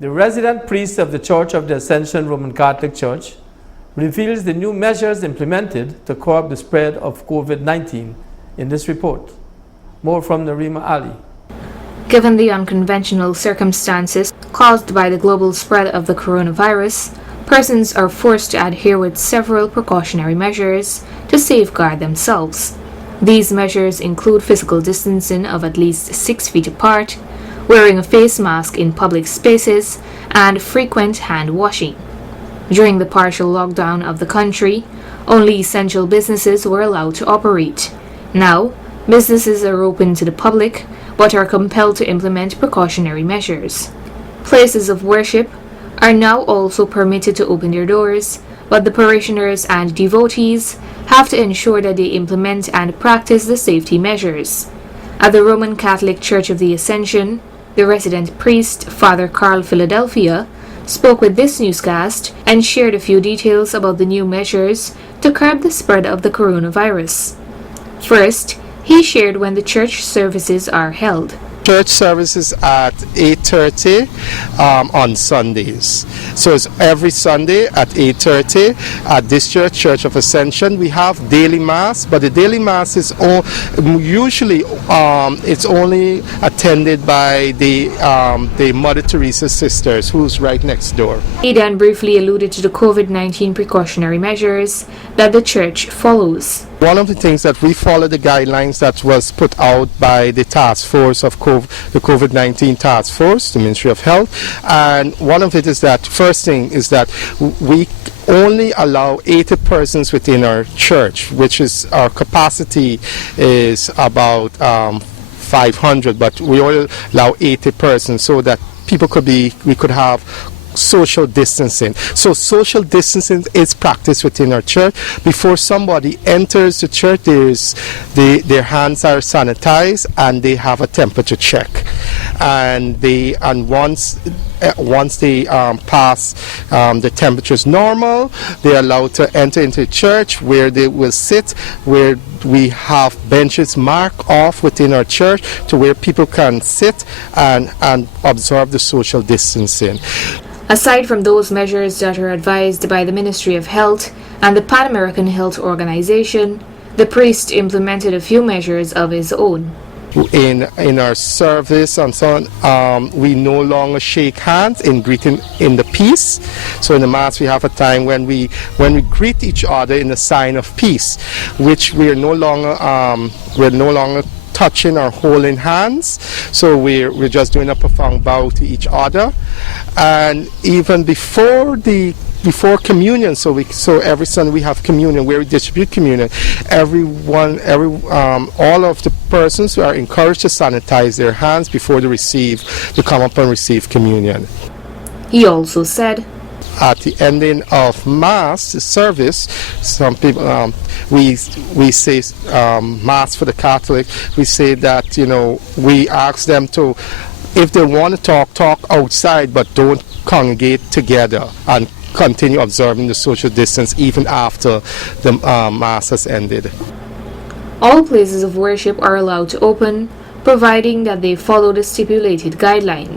The resident priest of the Church of the Ascension Roman Catholic Church reveals the new measures implemented to curb the spread of COVID-19 in this report. More from Narima Ali. Given the unconventional circumstances caused by the global spread of the coronavirus, persons are forced to adhere with several precautionary measures to safeguard themselves. These measures include physical distancing of at least 6 feet apart, wearing a face mask in public spaces, and frequent hand washing. During the partial lockdown of the country, only essential businesses were allowed to operate. Now, businesses are open to the public, but are compelled to implement precautionary measures. Places of worship are now also permitted to open their doors, but the parishioners and devotees have to ensure that they implement and practice the safety measures. At the Roman Catholic Church of the Ascension, the resident priest, Father Carl Philadelphia, spoke with this newscast and shared a few details about the new measures to curb the spread of the coronavirus. First, he shared when the church services are held. Church services at 8:30 on Sundays. So it's every Sunday at 8:30 at this church, Church of Ascension. We have daily mass, but the daily mass is usually it's only attended by the Mother Teresa sisters, who's right next door. He then briefly alluded to the COVID-19 precautionary measures that the church follows. One of the things that we follow the guidelines that was put out by the task force of the COVID-19 task force, the Ministry of Health, and one of it is that first thing is that we only allow 80 persons within our church, which is our capacity is about 500, but we only allow 80 persons so that we could have social distancing. So social distancing is practiced within our church. Before somebody enters the church, their hands are sanitized and they have a temperature check. And once they pass the temperature is normal, they're allowed to enter into the church where they will sit, where we have benches marked off within our church to where people can sit and observe the social distancing. Aside from those measures that are advised by the Ministry of Health and the Pan American Health Organization, the priest implemented a few measures of his own. In our service and so on, we no longer shake hands in greeting in the peace. So in the Mass we have a time when we greet each other in the sign of peace, which we're no longer touching or holding hands. So we're just doing a profound bow to each other. And even before communion, so every Sunday we have communion where we distribute communion. All of the persons are encouraged to sanitize their hands before they come up and receive communion. He also said, at the ending of Mass service, some people we say Mass for the Catholic. We say that we ask them to, if they want to talk outside, but don't congregate together and continue observing the social distance even after the Mass has ended. All places of worship are allowed to open, providing that they follow the stipulated guidelines.